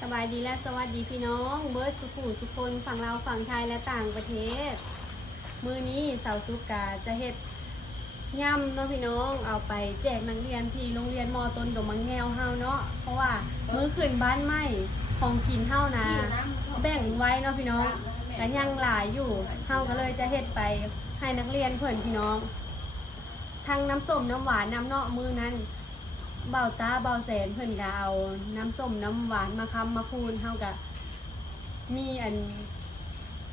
สบายดีและสวัสดีพี่น้อง เบิร์ดสุขุสุคนฝั่งเราวฝั่งไทยและต่างประเทศ มือนี้สาวสุกาจะเฮ็ดย่ำเนาะพี่น้องเอาไปแจกนักเรียนที่โรงเรียนมอต้นดงมังแงวเฮาเนาะเพราะว่ามือขึ้นบ้านใหม่ของกินเฮานะแบ่งไว้เนาะพี่น้องกันยังหลายอยู่เฮาก็เลยจะเฮ็ดไปให้นักเรียนเพิ่นพี่น้องทั้งน้ำส้มน้ำหวานน้ำเนาะมือนั้น เบาตาเบาแสนเพิ่นก็เอาน้ำส้มน้ำหวานมาค้ำมาคูนเฮาก็มีอัน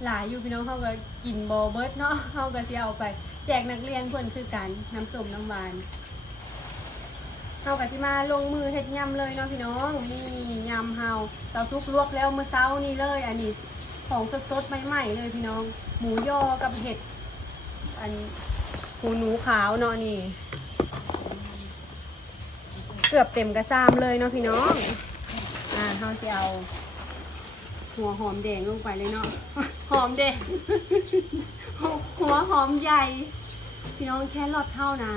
หลายอยู่พี่น้องเฮาก็กินบ่เบิดเนาะเฮาก็สิเอาไป แจกนักเรียนเพิ่นคือกันน้ำส้มน้ำหวานเฮาก็สิมาลงมือเฮ็ดยำเลยเนาะพี่น้องนี่ยำเฮาเตาซุกลวกแล้วมื้อเช้านี่เลย อันนี้ของสดๆใหม่ๆเลยพี่น้อง หมูยอกับเห็ด อันหูหนูขาวเนาะนี่ กือบเต็มกระซามเลยเนาะพี่น้อง อ่าเขาจะเอาหัวหอมแดงลงไปเลยเนาะ หอมแดง หัวหอมใหญ่ พี่น้องแค่รอดเท่านะ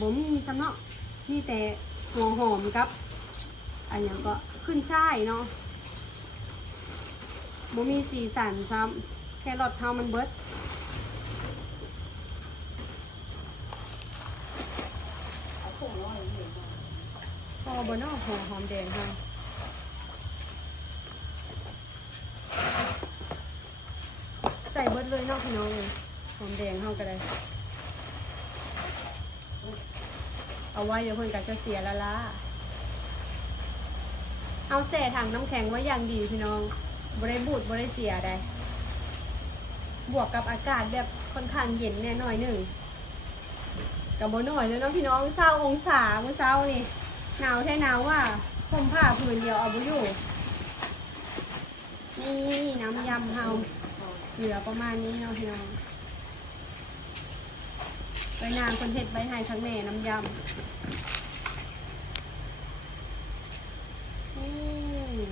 บ่มีซ้ำเนาะมีแต่หัวหอมกับอันนี้ก็ขึ้นช่ายเนาะบ่มีสีสันซ้ำแค่รอดเท่ามันเบิด พอบนนอกหัวหอมแดงค่ะใส่เบิดเลยเนอกพี่น้องเลยหอมแดงเข้ากันเลยเอาไว้เดี๋ยวเพิ่นก็จะเสียละละเอาแส่ถังน้ำแข็งไว้อย่างดีพี่น้องบริบูดบริเสียได้บวกกับอากาศแบบค่อนข้างเย็นแน่หน่อยหนึ่งกับโบน่อยเลยเนาะพี่น้องเศร้าองศาเมื่อเช้านี่ หนาวแท้หนาวว่าผมผ้าผืนเดียวเอาไปอยู่ นี่น้ำยำเฮาเหลือประมาณนี้เนาะพี่น้องไปนางคนเห็ดใบไห้ทั้งแม่น้ำยำนี่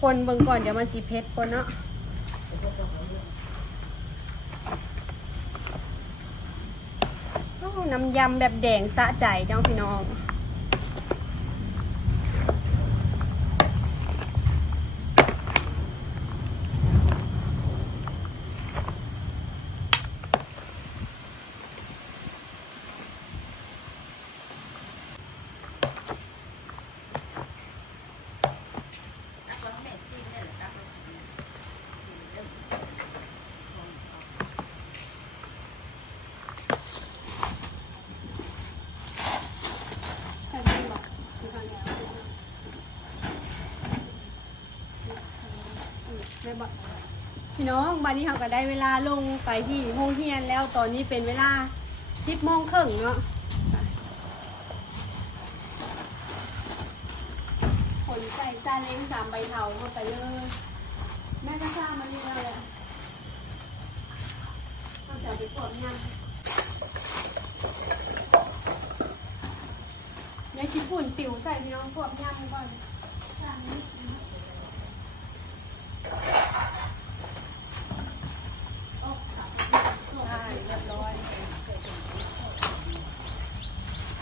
คนเบิ่งก่อนเดี๋ยวมันสีเพชรคนเนาะ โอ้ น้ำยำแบบแดงสะใจเจ้าพี่น้อง พี่น้องบันนี้เราก็ได้เวลาลงไปที่โรงเรียนแล้วตอนนี้เป็นเวลาสิบโมงครึ่งเนาะขนใส่ซาเล้งสามใบเทาเข้าไปเลยแม่ก็ทราบมานี่เลยอะต้องจะไปปวดยังยายชิปุ่นติวใส่พี่น้องปวดยำก่อนสามนิด ใช่เรียบร้อย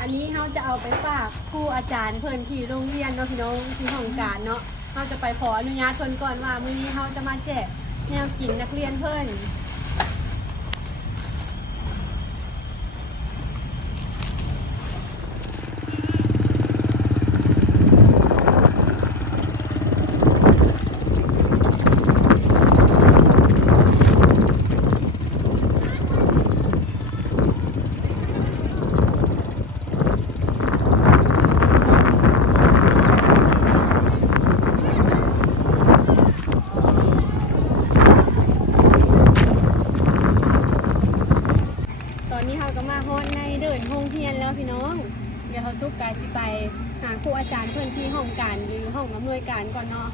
อันนี้เขาจะเอาไปฝากคู่อาจารย์เพิ่นที่โรงเรียนเนาะพี่น้องที่ห้องการเนาะเขาจะไปขออนุญาตเพิ่นก่อนว่ามื้อนี้เขาจะมาแจกแนวกินนักเรียนเพิ่น ตอนนี้เขาก็มาฮอดในเดินห้องเรียนแล้วพี่น้ องเดี๋ยวเขาซุกกาสิไปหาครูอาจารย์เพื่อนที่ห้องการหรือห้องอำนวยการก่อนเนาะ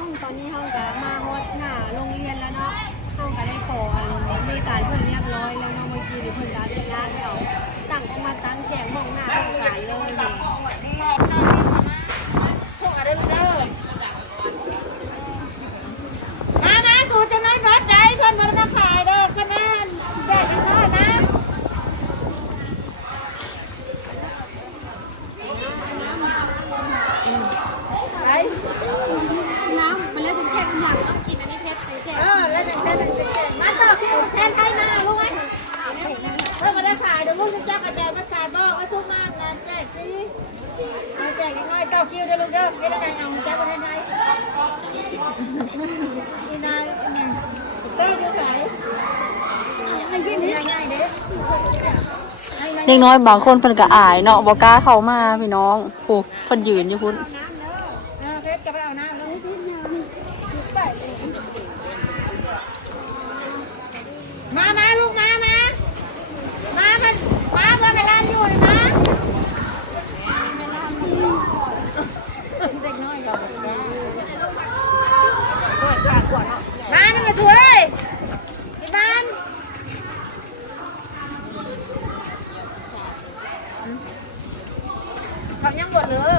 องตอนนี้ห้องกะมาฮอดหน้าโรงเรียนแล้วเนาะห้องกะได้ขอมีการเพื่อนเรียบร้อยแล้วเนาะเมื่อกี้เพื่อนการเป็นร้านแล้วตั้งมาตั้งแจงมองหน้าห้องกะเลย กจะจักกระจายมาขายบอกว่าทุกมากนะแจกสิเอาแจกยังไงต่อคิวเดี๋ยวลูกเด้อไม่ได้ไงเอาแจกประเทศไทยนี่นายนี่เต้ดูไหนให้ยิ้มง่ายๆเด้อเด็กน้อยบางคนเพิ่นก็อายเนาะบ่กล้าเข้ามาพี่น้องโอ้เพิ่นยืนอยู่พุ่นน้ำเด้อเออเพชรจะไปเอาน้ำแล้วมา มาลูกมา มา มามันมาเพื่อนไปร้านอยู่เลยนะเด็กน้อยเรามานี่มาช่วยที่บ้านเขายังบดเลย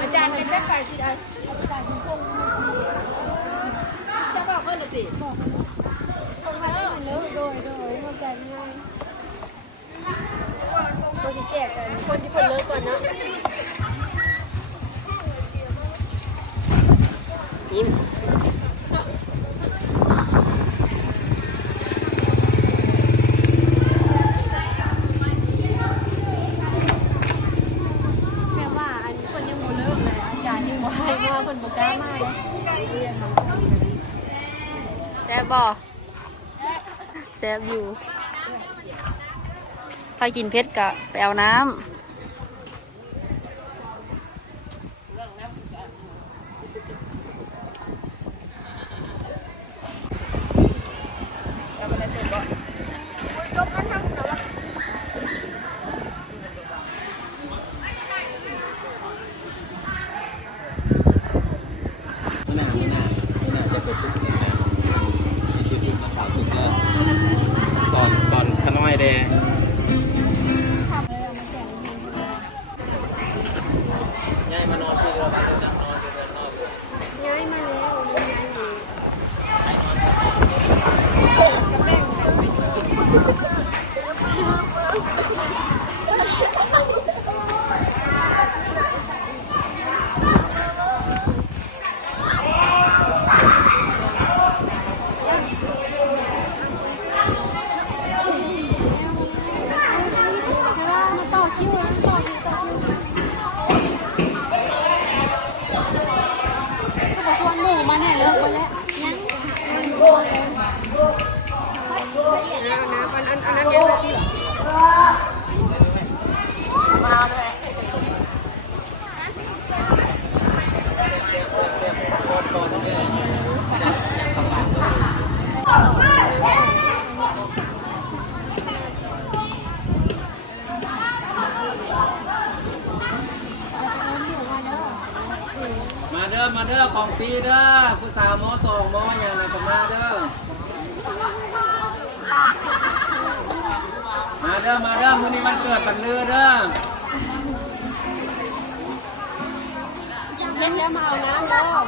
อาจารย์เป็นแม่ไก่ที่ใด จะบอกเพื่อนเลยสิบอกคนไทยเลยโดยโดยเข้าใจง่ายคนที่แจกกันคน ที่คนเลิกก่อนนะแม่ว่าอันคนยังโมเลิกเลยอาจารย์ยังโมให้มาคนโมกล้ามาเลยเรียนมาแซ่บบ่แซ่บอยู่ ถ้ากินเผ็ดก็ไปเอาน้ำ มาเด้อ มาเด้อ ของฟรีเด้อผู้สาวมอสองมออย่างนั้นก็มาเด้อ มาเด้อมาเด้อมื้อนี้มันเกิดปันเลือเด้อเล่นแล้วมาเอาน้ำแล้ว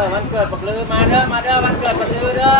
ออมันเกิดปักลือมาเด้อมาเด้อมันเกิดปักลือเด้อ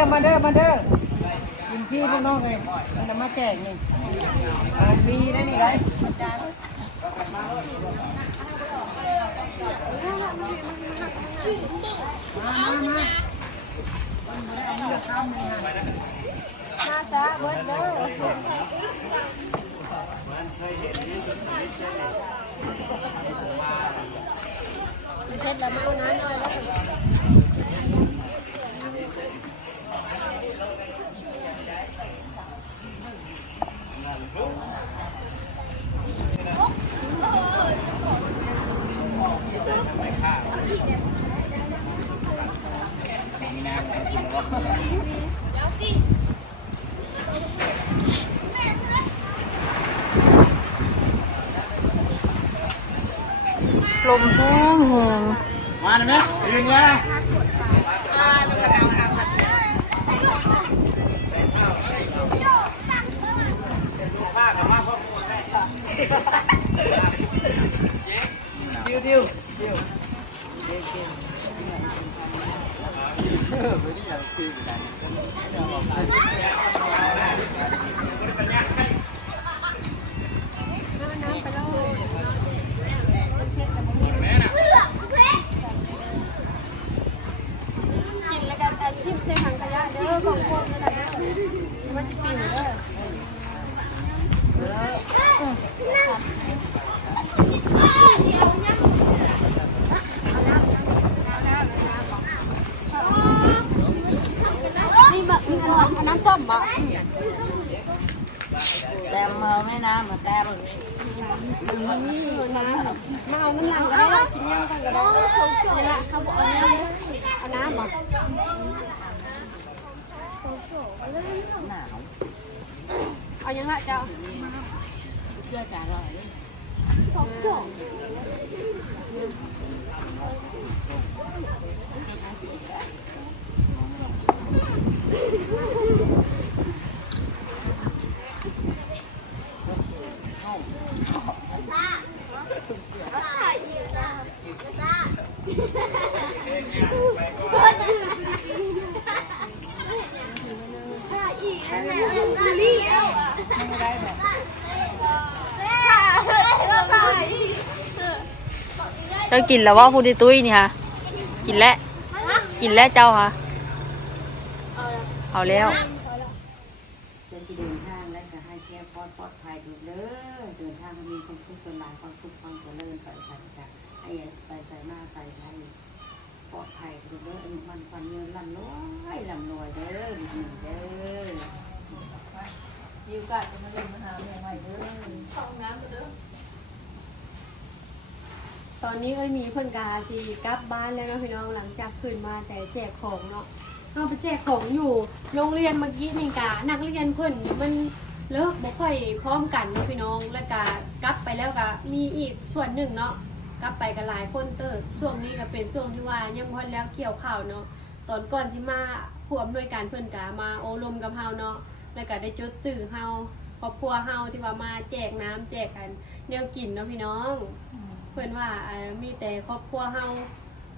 ด้อมาเด้อมาเด้อกินพี่ลูกน้องเลยมันจะมาแจกนี่อาฟรีได้นี่ไรลมแห้งแห้งมาเลยไหมยืนไว้ดิวดิวดิวกินแล้วกันแต่ทิมใส่ถังขยะเด้อกล่องพวก นั่นแหละเด้อมันจะปิ่นเด้อนี่แบบมีก่อนน้ำส้มบ่แต้มมาแม่น้ำมาแต้มนี่น้ำมาเอาน้ำลังก็ได้กินน้ำกันก็ได้นี่ละเขาบอกเอาน้ำเอาน้ำบ่ เอายังละเจ้าเชื่อจ่าเราสองจ่อง เจ้ากินแล้วว่าพูดตุ้ยนี่ค่ะ กินแล้ว กินแล้วเจ้าค่ะ เอาแล้วจะที่เดินทางและจะให้แค่ปลอดปลอดภัยดูเด้อเดินทางมีความสุขสนานความสุขความเจริญไปใส่จ้ะให้ไปใส่มาใส่ใส่ปลอดภัยดูเด้ออันมันควันเงินลำรวยลำรวยเด้อดีเด้อยิวกาจะมาเล่นมาหาแม่ใหม่เด้อ ตอนนี้เอ้ยมีเพิ่อนกาสิกลับบ้านแล้วนะพี่น้องหลังจากขึ้นมาแต่แจกของเนาะเอาไปแจกของอยู่โรงเรียนเมื่อกี้นี่กานักเรียนเพิ่อนมันเลิกบ่ค่อยพร้อมกันเนาะพี่น้องแล้วก็กลับไปแล้วก็มีอีกส่วนหนึ่งเนาะกลับไปกันหลายคนเติบช่วงนี้ก็เป็นช่วงที่ว่ายังบ่ทันแล้วเกี่ยวข้าวเนาะตอนก่อนสิมาผู้อำนวยการเพิ่อนกามาโอลมกับเฮาเนาะแล้วก็ได้จดสื่อเฮาครอบครัวเฮาที่ว่ามาแจกน้ำแจกกันแนวกินเนาะพี่น้อง เพื่อนว่าอ่ามีแต่ครอบครัวเฮา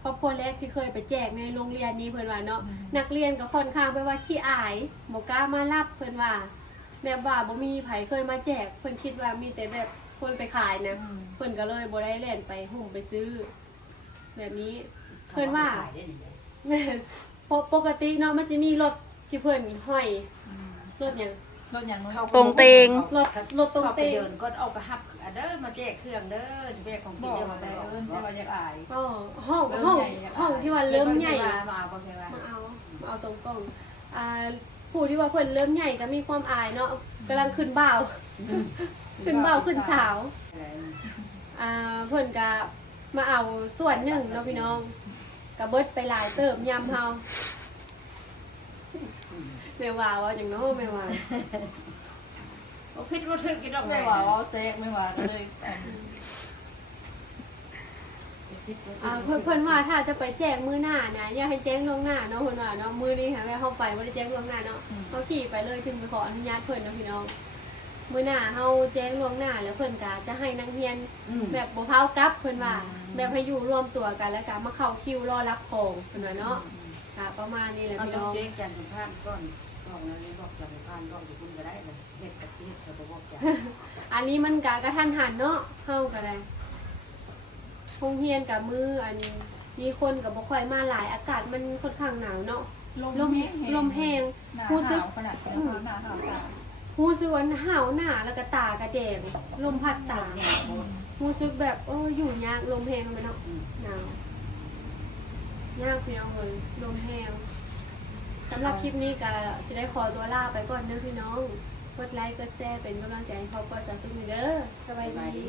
ครอบครัวแรกที่เคยไปแจกในโรงเรียนนี้เพื่อนว่าเนาะนักเรียนก็ค่อนข้างไปว่าขี้อายบ่กล้ามารับเพื่อนว่าแบบว่าบ่มีไผเคยมาแจก เพื่อนคิดว่ามีแต่แบบคนไปขายนะเพื่อนก็เลยบ่ได้เล่นไปหุ่มไปซื้อ แบบนี้เพื่อนว่าแม่นเพราะปกติเนาะมันจะมีรถที่เพื่อนห้อยรถหยัง รถอย่างนู้นตรงเตง รถรถตรงเข้าไปเตงเดินก็เอาไปฮับอะเด้อมาแจกเครื่องเด้อแจกของกินเด้อมาไปเอิ้นเพราะว่าอยากอายอ๋อห้องห้องห้องที่ว่าเริ่มใหญ่มาเอาบ่ใช่ว่ามาเอามาเอาสองกล่องอ่าผู้ที่ว่าเพิ่นเริ่มใหญ่ก็มีความอายเนาะกำลังขึ้นบ่าวขึ้นบ่าวขึ้นสาวอ่าเพิ่นก็มาเอาส่วนหนึ่งเนาะพี่น้องก็เบิดไปหลายเติบยำเฮา แม่ว่าว่าจังเนาะแม่ว่าบ่ผิดบ่ถูกกินดอกไม่ว่าเอาเซกไม่ว่าก็เลยพอ่าเพิ่นเพิ่นว่าถ้าจะไปแจ้งมือหน้านะอย่าให้แจ้งล่วงหน้าเนาะเพิ่นว่าเนาะมือนี้ค่ะแม่เข้าไปบ่ได้แจ้งล่วงหน้าเนาะเขาขี่ไปเลยจึงไปขออนุญาตเพิ่นเนาะพี่น้องมือหน้าเฮาแจ้งล่วงหน้าแล้วเพิ่นก็จะให้นักเรียนแบบบ่พาวกลับเพิ่นว่าแบบให้อยู่รวมตัวกันแล้วก็มาเข้าคิวรอรับของเพิ่นว่าเนาะค่ะประมาณนี้แหละเอาพี่ต้อน้งอง เจ๊กันสัมภาษณ์ก่อน บอกนะนี่บอกจะสัมภาษณ์บอกอยู่คุณก็ได้เลยเฮ็ดกับเฮ็ดกับบอกจ้ะอันนี้มันก็กระทันหันเนาะเฮาก็ได้โรงเรียนกับมืออันนี้มีคนก็บ่ค่อยมาหลายอากาศมันค่อนข้างหนาวเนาะลมลมแห้งรู้สึกขนาดเป็นหน้าหนาวตารู้สึกว่าหาวหนาแล้วก็ตากระแดงลมพัดตารู้สึกแบบเอออยู่ยากลมแห้งมันเนาะหนาวยากพี่น้องเลยลมแห้ง สำหรับคลิปนี้ก็จะได้ขอตัวลาไปก่อนเด้อพี่น้อง กดไลค์ กดแชร์เป็นกำลังใจให้ครอบครัวสาวสุขเด้อสบายดี